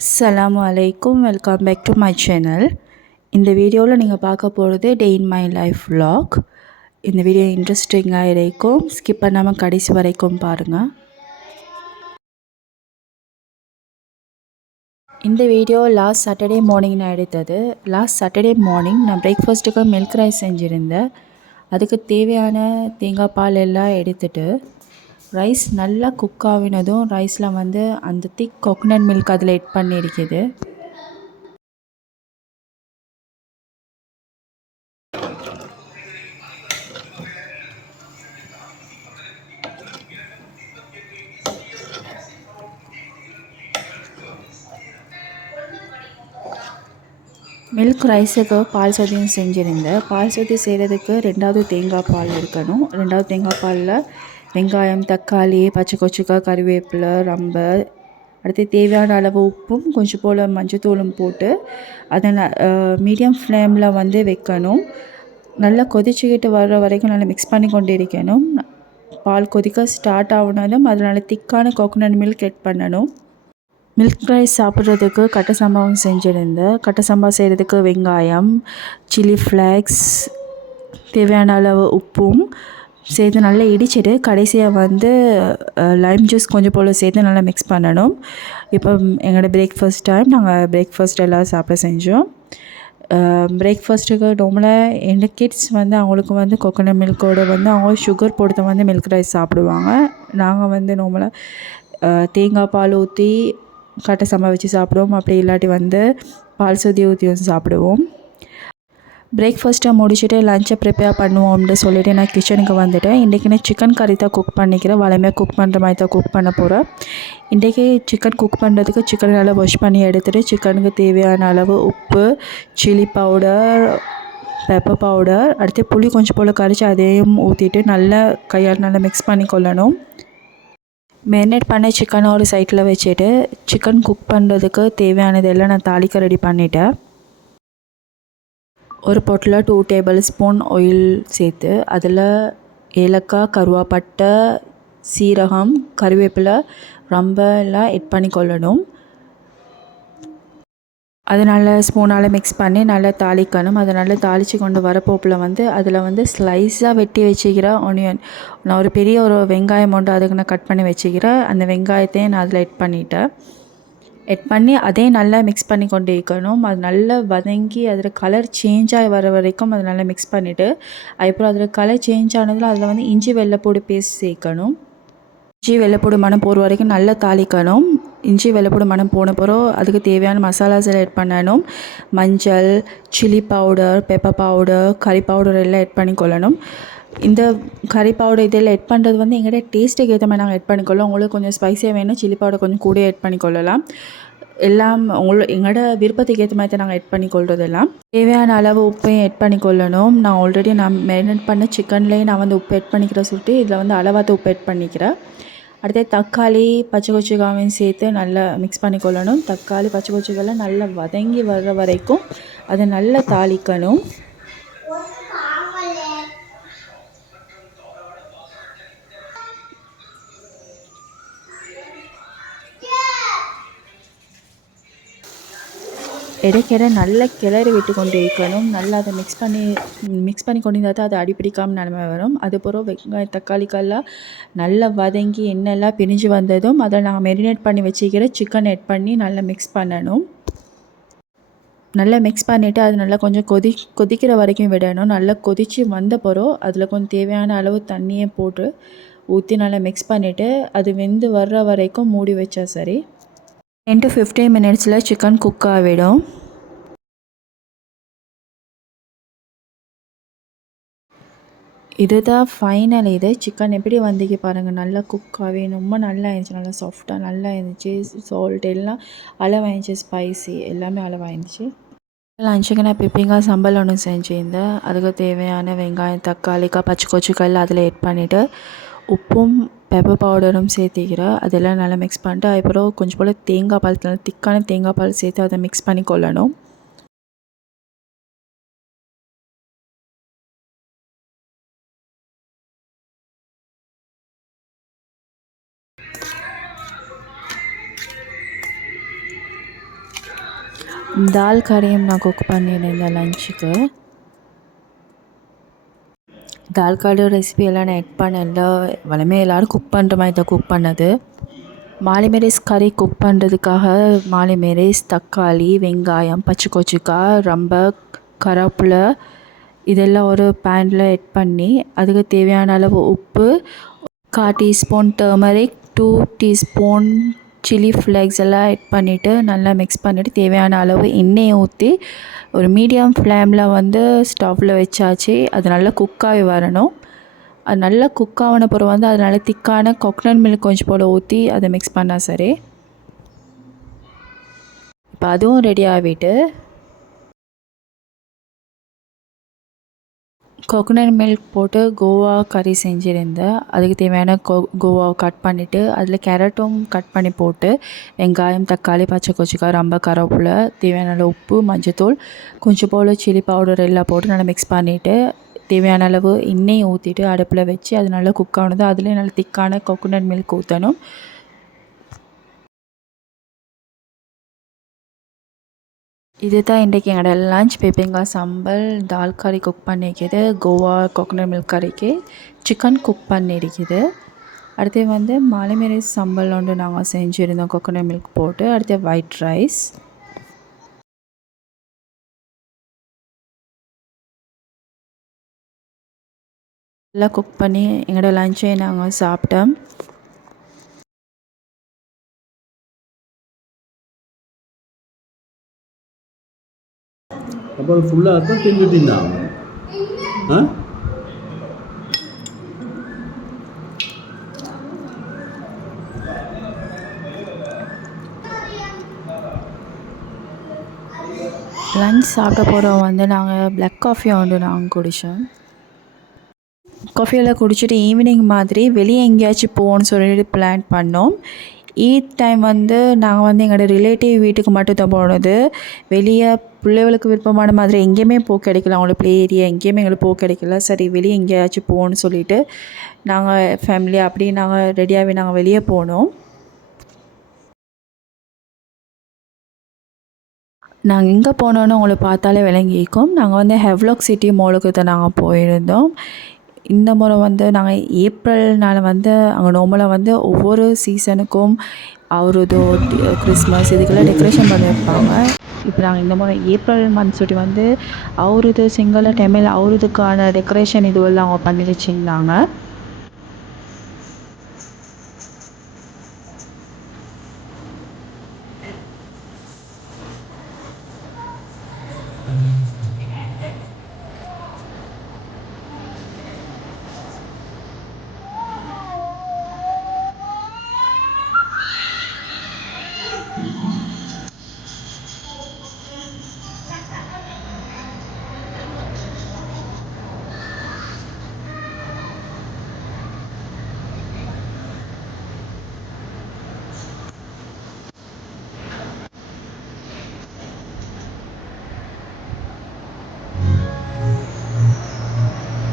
அஸ்ஸலாமு அலைக்கும். Welcome back to my channel. இந்த வீடியோவில் நீங்கள் பார்க்க போகிறது day in my life vlog. இந்த வீடியோ இன்ட்ரெஸ்டிங்காக இருக்கும். ஸ்கிப் பண்ணாமல் கடைசி வரைக்கும் பாருங்கள். இந்த வீடியோ லாஸ்ட் சாட்டர்டே மார்னிங் நான் எடுத்தது. லாஸ்ட் சாட்டர்டே மார்னிங் நான் பிரேக்ஃபாஸ்ட்டுக்கு மில்க் ரைஸ் செஞ்சுருந்தேன். அதுக்கு தேவையான தேங்காய் பால் எல்லாம் எடுத்துகிட்டு ரைஸ் நல்லா குக் ஆகினதும் ரைஸில் அந்த திக் கோகனட் மில்க் அதில் எட் பண்ணியிருக்குது. மில்க் ரைஸுக்கு பால் சோதியம் செஞ்சுருந்தேன். பால் சோதி செய்கிறதுக்கு ரெண்டாவது தேங்காய் பால் எடுக்கணும். ரெண்டாவது தேங்காய் பாலில் வெங்காயம், தக்காளி, பச்சை கொச்சிக்காய், கறிவேப்பிலை, ரம்பை, அடுத்து தேவையான அளவு உப்பும் கொஞ்சம் போல் மஞ்சத்தூளும் போட்டு அதை மீடியம் ஃப்ளேமில் வைக்கணும். நல்லா கொதிச்சுக்கிட்டு வர்ற வரைக்கும் நல்லா மிக்ஸ் பண்ணி கொண்டு இருக்கணும். பால் கொதிக்க ஸ்டார்ட் ஆகுனதும் அதனால் திக்கான கோகோனட் மில்க் ஆட் பண்ணணும். மில்க் ரைஸ் சாப்பிட்றதுக்கு கட்டை சம்பாவும் செஞ்சுருந்தேன். கட்டை சம்பா செய்கிறதுக்கு வெங்காயம், சில்லி ஃப்ளேக்ஸ், தேவையான அளவு உப்பும் சேர்த்து நல்லா இடிச்சிட்டு கடைசியாக லைம் ஜூஸ் கொஞ்சம் போல் சேர்த்து நல்லா மிக்ஸ் பண்ணணும். இப்போ எங்களோட பிரேக்ஃபாஸ்ட் டைம். நாங்கள் பிரேக்ஃபாஸ்ட் எல்லாம் சாப்பிட செஞ்சோம். பிரேக்ஃபாஸ்ட்டுக்கு நார்மலாக எங்கள் கிட்ஸ் அவங்களுக்கு கோகோனட் மில்கோடு அவங்க சுகர் போட்டு மில்க் ரைஸ் சாப்பிடுவாங்க. நாங்கள் நார்மலாக தேங்காய் பால் ஊற்றி கட்டை சம்பா வச்சு சாப்பிடுவோம். அப்படி இல்லாட்டி பால் சோதி ஊற்றி சாப்பிடுவோம். பிரேக்ஃபாஸ்ட்டை முடிச்சுட்டு லஞ்சை ப்ரிப்பேர் பண்ணுவோம்னு சொல்லிவிட்டு நான் கிச்சனுக்கு வந்துட்டேன். இன்றைக்கி நான் சிக்கன் கறி தான் குக் பண்ணிக்கிறேன். வளமையாக குக் பண்ணுற மாதிரி தான் குக் பண்ண போகிறேன். இன்றைக்கி சிக்கன் குக் பண்ணுறதுக்கு சிக்கன் நல்லா வாஷ் பண்ணி எடுத்துகிட்டு சிக்கனுக்கு தேவையான அளவு உப்பு, சில்லி பவுடர், பெப்பர் பவுடர், அடுத்து புளி கொஞ்சம் போல் கரைச்சி அதையும் ஊற்றிட்டு நல்லா கையால் நல்லா மிக்ஸ் பண்ணி கொள்ளணும். மேரினேட் பண்ண சிக்கனை ஒரு சைடில் வச்சுட்டு சிக்கன் குக் பண்ணுறதுக்கு தேவையானதெல்லாம் நான் தாளிக்க ரெடி பண்ணிட்டேன். ஒரு பொட்டில் 2 டேபிள் ஸ்பூன் ஆயில் சேர்த்து அதில் ஏலக்காய், கருவாப்பட்டை, சீரகம், கறிவேப்பிலை, ரம்பை எல்லாம் எட் பண்ணி கொள்ளணும். அதை நல்லா ஸ்பூனால் மிக்ஸ் பண்ணி நல்லா தாளிக்கணும். அதை நல்லா தாளித்து கொண்டு வரப்போப்பில் அதில் ஸ்லைஸாக வெட்டி வச்சுக்கிற ஆனியன், நான் ஒரு பெரிய வெங்காயம் உண்டு அதுக்கு நான் கட் பண்ணி வச்சுக்கிறேன். அந்த வெங்காயத்தையும் நான் அதில் எட் பண்ணிட்டேன். எட் பண்ணி அதையும் நல்லா மிக்ஸ் பண்ணி கொண்டு இருக்கணும். அது நல்லா வதங்கி அதில் கலர் சேஞ்ச் ஆகி வர வரைக்கும் அதை நல்லா மிக்ஸ் பண்ணிவிட்டு அதுக்கப்புறம் அதில் கலர் சேஞ்ச் ஆனதில் அதில் இஞ்சி வெள்ளைப்பூடு பேஸ்ட் சேர்க்கணும். இஞ்சி வெள்ளைப்பூடு மணம் போகிற வரைக்கும் நல்லா தாளிக்கணும். இஞ்சி வெள்ளைப்பூடு மணம் போன பிறகு அதுக்கு தேவையான மசாலாஸ் எல்லாம் எட் பண்ணணும். மஞ்சள், சில்லி பவுடர், பெப்பர் பவுடர், கறி பவுடர் எல்லாம் எட் பண்ணி கொள்ளணும். இந்த கறி பவுடர் இதெல்லாம் எட் பண்ணுறது எங்களோட டேஸ்ட்டுக்கு ஏற்ற மாதிரி நாங்கள் எட் பண்ணிக்கொள்ளலாம். உங்களுக்கு கொஞ்சம் ஸ்பைஸியாக வேணும் சில்லி பவுடர் கொஞ்சம் கூட எட் பண்ணிக்கொள்ளலாம். எல்லாம் எங்களோட விருப்பத்துக்கு ஏற்ற மாதிரி தான் நாங்கள் எட் பண்ணிக்கொள்கிறதெல்லாம். தேவையான அளவு உப்பையும் எட் பண்ணிக்கொள்ளணும். நான் ஆல்ரெடி மேரினேட் பண்ண சிக்கன்லேயே நான் உப்பு எட் பண்ணிக்கிற சொல்லிட்டு இதில் அளவாக உப்பு எட் பண்ணிக்கிறேன். அடுத்து தக்காளி, பச்சை கொச்சிக்காயும் சேர்த்து நல்லா மிக்ஸ் பண்ணிக்கொள்ளணும். தக்காளி, பச்சை கொச்சிக்காயெல்லாம் நல்லா வதங்கி வர்ற வரைக்கும் அதை நல்லா தாளிக்கணும். இடைக்கிற நல்லா கிளறி விட்டு கொண்டு இருக்கணும். நல்லா அதை மிக்ஸ் பண்ணி கொண்டு இருந்தால் தான் அது அடிப்பிடிக்காமல் நிலமை வரும். அதுக்கப்புறம் வெங்காயம், தக்காளிக்கெல்லாம் நல்லா வதங்கி எண்ணெயெல்லாம் பிரிஞ்சு வந்ததும் அதை நாங்கள் மெரினேட் பண்ணி வச்சுக்கிற சிக்கன் எட் பண்ணி நல்லா மிக்ஸ் பண்ணணும். நல்லா மிக்ஸ் பண்ணிவிட்டு அது நல்லா கொஞ்சம் கொதிக்கிற வரைக்கும் விடணும். நல்லா கொதித்து வந்த பிறகு அதில் கொஞ்சம் தேவையான அளவு தண்ணியை போட்டு ஊற்றி நல்லா மிக்ஸ் பண்ணிவிட்டு அது வெந்து வர்ற வரைக்கும் மூடி வச்சா சரி. 10 to 15 மினிட்ஸில் சிக்கன் குக் ஆகிடும். இதுதான் ஃபைனல். இது சிக்கன் எப்படி வந்திக்கு பாருங்கள். நல்லா குக் ஆகி ரொம்ப நல்லா இருந்துச்சு. நல்லா சாஃப்டாக நல்லா இருந்துச்சு. சால்ட் எல்லாம் அளவாயிருந்துச்சு. ஸ்பைசி எல்லாமே அளவாயிருந்துச்சு. லஞ்சுக்கு நான் பிப்பிங்காய் சம்பல் ஒன்று செஞ்சுருந்தேன். அதுக்கு தேவையான வெங்காயம், தக்காளி, பச்சை கொச்சிக்காய் அதில் எட் பண்ணிவிட்டு உப்பும் பெப்பர் பவுடரும் சேர்த்திக்கிறேன். அதெல்லாம் நல்லா மிக்ஸ் பண்ணிட்டு அதுக்கப்புறம் கொஞ்சம் போல் தேங்காய் பால், நல்லா திக்கான தேங்காய் பால் சேர்த்து அதை மிக்ஸ் பண்ணி கொள்ளணும். தால் கறியும் நான் குக் பண்ணியிருந்தேன் லஞ்சுக்கு. தால் கறி ரெசிபி எல்லாம் நான் எட் பண்ணல. வளமே எல்லோரும் குக் பண்ணுற மாதிரி தான் குக் பண்ணது. மாலிமேரிஸ் கறி குக் பண்ணுறதுக்காக மாலிமேரிஸ், தக்காளி, வெங்காயம், பச்சை கொச்சிக்காய், ரம்ப, கருவேப்பிலை இதெல்லாம் ஒரு பேனில் எட் பண்ணி அதுக்கு தேவையான அளவு உப்பு, 1/4 teaspoon turmeric, 2 teaspoon chilli flakes எல்லாம் எட் பண்ணிவிட்டு நல்லா மிக்ஸ் பண்ணிவிட்டு தேவையான அளவு எண்ணெயை ஊற்றி ஒரு மீடியம் ஃப்ளேமில் வந்து ஸ்டவ்வில் வச்சாச்சு. அது நல்லா குக்காகி வரணும். அது நல்லா குக் ஆன பிறகு வந்து அது நல்லா திக்கான கோகனட் மில்க் கொஞ்சம் போல் ஊற்றி அதை மிக்ஸ் பண்ணால் சரி. இப்போ அதுவும் ரெடி ஆகிட்டு கோகனட் மில்க் போட்டு கோவா கறி செஞ்சுருந்தேன். அதுக்கு தேவையான கோவாவை கட் பண்ணிவிட்டு அதில் கேரட்டும் கட் பண்ணி போட்டு வெங்காயம், தக்காளி, பச்சை கொச்சிக்காய், ரொம்ப கருவேப்பிலை, தேவையான அளவு உப்பு, மஞ்சத்தூள், கொஞ்சம் போல் சில்லி பவுடர் எல்லாம் போட்டு நல்லா மிக்ஸ் பண்ணிவிட்டு தேவையான அளவு எண்ணெயை ஊற்றிட்டு அடுப்பில் வச்சு அது நல்லா குக் ஆனது. அதுலேயும் நல்லா திக்கான கோகனட் மில்க் ஊற்றணும். இது தான் இன்றைக்கி எங்களோட லஞ்ச். பெப்பங்காய் சம்பல், தால் கறி குக் பண்ணியிருக்குது, கோவா கோகனட் மில்க் கறிக்கு சிக்கன் குக் பண்ணியிருக்குது. அடுத்து வந்து மாலிமேரிஸ் சம்பல் ஒன்று நாங்கள் செஞ்சுருந்தோம் கோகனட் மில்க் போட்டு. அடுத்து ஒயிட் ரைஸ். எல்லாம் குக் பண்ணி எங்களோட லஞ்சை நாங்கள் சாப்பிட்டோம். அப்புறம் ஃபுல்லாக தான் தின்னுட்டீங்க. லஞ்ச் சாப்பிட்ட போகிறோம் வந்து நாங்கள் பிளாக் காஃபி ஒன்று நாங்கள் குடித்தோம். காஃபியெல்லாம் குடிச்சிட்டு ஈவினிங் மாதிரி வெளியே எங்கேயாச்சும் போகணுன்னு சொல்லிட்டு பிளான் பண்ணோம். ஈத் டைம் வந்து நாங்கள் வந்து எங்களோட ரிலேட்டிவ் வீட்டுக்கு மட்டும் தான் போனது. வெளியே பிள்ளைகளுக்கு விருப்பமான மாதிரி எங்கேயுமே போக கிடைக்கல. அவங்களுக்கு ப்ளே ஏரியா எங்கேயுமே எங்களுக்கு போக கிடைக்கல. சரி வெளியே எங்கேயாச்சும் போகணுன்னு சொல்லிவிட்டு நாங்கள் ஃபேமிலி அப்படி நாங்கள் ரெடியாகவே நாங்கள் வெளியே போனோம். நாங்கள் எங்கே போனோன்னு உங்களுக்கு பார்த்தாலே விளங்கிக்கும். நாங்கள் வந்து ஹெவ்லாக் சிட்டி மாலுக்கு தான் நாங்கள் போயிருந்தோம். இந்த முறை வந்து நாங்கள் ஏப்ரல்னால் வந்து அங்கே நார்மலாக வந்து ஒவ்வொரு சீசனுக்கும் அவரது கிறிஸ்மஸ் இதுக்கெல்லாம் டெக்கரேஷன் பண்ணி வைப்பாங்க. இப்போ நாங்கள் இந்த முறை ஏப்ரல் மந்த் சொல்லி வந்து அவரது சிங்கள தமிழ் அவரதுக்கான டெக்கரேஷன் இதுவெல்லாம் அவங்க பண்ணி வச்சுருந்தாங்க.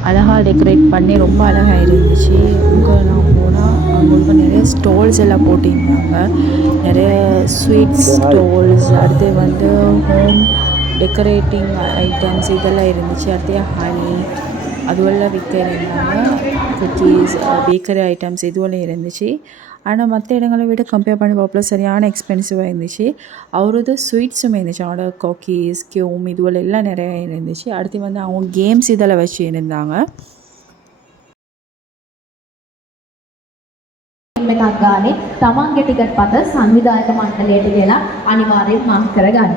அழகாக டெக்கரேட் பண்ணி ரொம்ப அழகாக இருந்துச்சு. இங்கே நான் போனால் அங்கே நிறைய ஸ்டால்ஸ் எல்லாம் போட்டிருந்தாங்க. நிறைய ஸ்வீட்ஸ் ஸ்டால்ஸ், அடுத்து வந்து ஹோம் டெக்கரேட்டிங் ஐட்டம்ஸ் இதெல்லாம் இருந்துச்சு. அடுத்து ஹனி அதுவெல்லாம் விற்க இருந்தாங்க. குக்கீஸ், பேக்கரி ஐட்டம்ஸ் இதுவெல்லாம் இருந்துச்சு. ஆனால் மற்ற இடங்களை விட கம்பேர் பண்ணி பார்ப்பல சரியான எக்ஸ்பென்சிவாக இருந்துச்சு. அவரது ஸ்வீட்ஸுமே இருந்துச்சு. அவரோட குக்கீஸ், கியூம் இதுவெல்லாம் எல்லாம் நிறைய இருந்துச்சு. அடுத்து வந்து அவங்க கேம்ஸ் இதெல்லாம் வச்சு இருந்தாங்க. එකක් ගානේ තමන්ගේ ටිකට් පත සංවිධායක මණ්ඩලයට ගෙලා අනිවාර්යෙන් මාක් කරගන්න.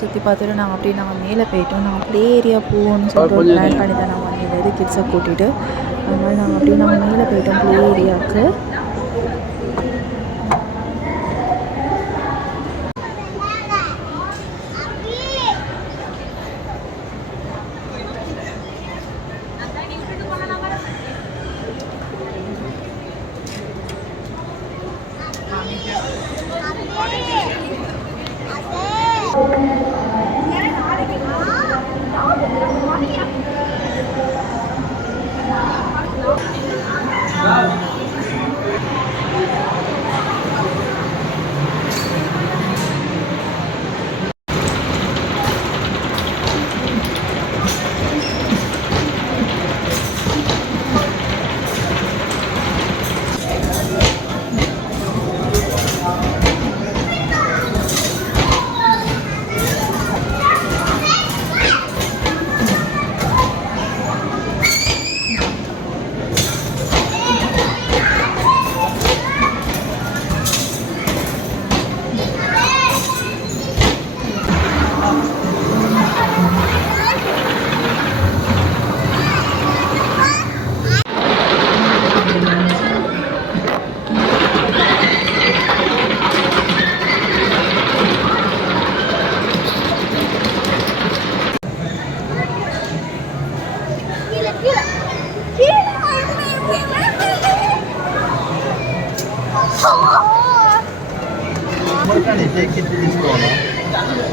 சுற்றி பார்த்துட்டு நாங்கள் அப்படியே நாங்கள் மேலே போயிட்டோம். நாங்கள் ப்ளே ஏரியா போகணும்னு சொல்லிட்டு ஒரு பிளான் பண்ணி தான் நாங்கள் வந்தது கிட்ஸை கூட்டிகிட்டு. அதனால நாங்கள் அப்படியே நாங்கள் மேலே போயிட்டோம் ப்ளே ஏரியாவுக்கு.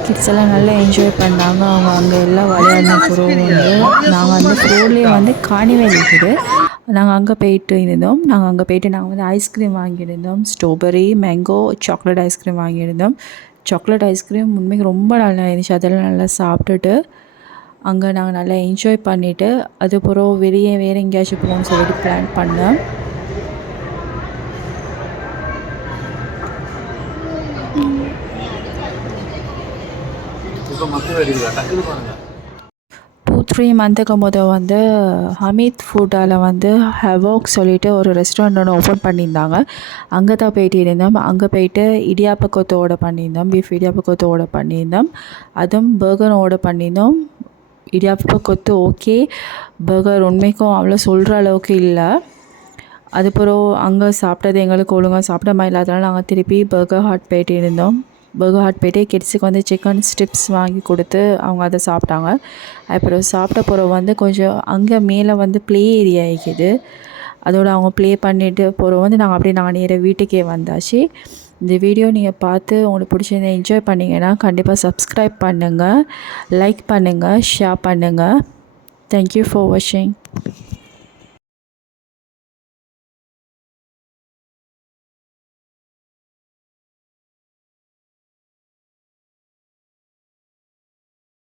கிட்ஸ் எல்லாம் நல்லா என்ஜாய் பண்ணாங்க. அவங்க அங்கே எல்லாம் விளையாடின பிறகு வந்து நாங்கள் அந்த ஃப்ளோர்லேயே வந்து கார்னிவல் இருக்குது. நாங்கள் அங்கே போயிட்டு இருந்தோம். நாங்கள் வந்து ஐஸ்கிரீம் வாங்கியிருந்தோம். ஸ்ட்ராபெரி, மேங்கோ, சாக்லேட் ஐஸ்கிரீம் வாங்கியிருந்தோம். சாக்லேட் ஐஸ்கிரீம் உண்மைக்கு ரொம்ப நல்லா இருந்துச்சு. அதெல்லாம் நல்லா சாப்பிட்டுட்டு அங்கே நாங்கள் நல்லா என்ஜாய் பண்ணிவிட்டு அதுக்கப்புறம் வெளியே வேறு எங்கேயாச்சும் போகணும்னு சொல்லிட்டு பிளான் பண்ணோம். இப்போ மக்கள் வருது டக்குனு பாருங்க. 2-3 மந்த்துக்கு வந்து ஹமீத் ஃபுட்டால் வந்து ஹெவோக் சொல்லிட்டு ஒரு ரெஸ்டாரண்ட் ஒன்று ஓப்பன் பண்ணியிருந்தாங்க. அங்கே தான் போயிட்டு இருந்தோம். அங்கே போயிட்டு இடியாப்ப கொத்து ஆர்டர் பண்ணியிருந்தோம். பீஃப் இடியாப்ப கொத்து ஆர்டர் பண்ணியிருந்தோம். அதுவும் பர்கரும் ஆர்டர் பண்ணியிருந்தோம். இடியாப்ப கொத்து ஓகே, பர்கர் உண்மைக்கும் அவ்வளோ சொல்கிற அளவுக்கு இல்லை. அதுக்கப்புறம் அங்கே சாப்பிட்டது எங்களுக்கு ஒழுங்காக சாப்பிட மாதிரி இல்லாதனால நாங்கள் திருப்பி பர்கர் ஹாட் போயிட்டு இருந்தோம். பர்கர் ஹாட் போய்ட்டு கிட்ஸுக்கு வந்து சிக்கன் ஸ்ட்ரிப்ஸ் வாங்கி கொடுத்து அவங்க அதை சாப்பிட்டாங்க. அப்புறம் சாப்பிட்ட பிறகு வந்து கொஞ்சம் அங்கே மேலே வந்து ப்ளே ஏரியா இருக்குது. அதோடு அவங்க ப்ளே பண்ணிவிட்டு பிறகு வந்து நாங்கள் நேராக வீட்டுக்கே வந்தாச்சு. இந்த வீடியோ நீங்கள் பார்த்து உங்களுக்கு பிடிச்சிருந்தா என்ஜாய் பண்ணிங்கன்னா கண்டிப்பாக சப்ஸ்கிரைப் பண்ணுங்கள், லைக் பண்ணுங்கள், ஷேர் பண்ணுங்கள். தேங்க்யூ ஃபார் வாட்சிங்.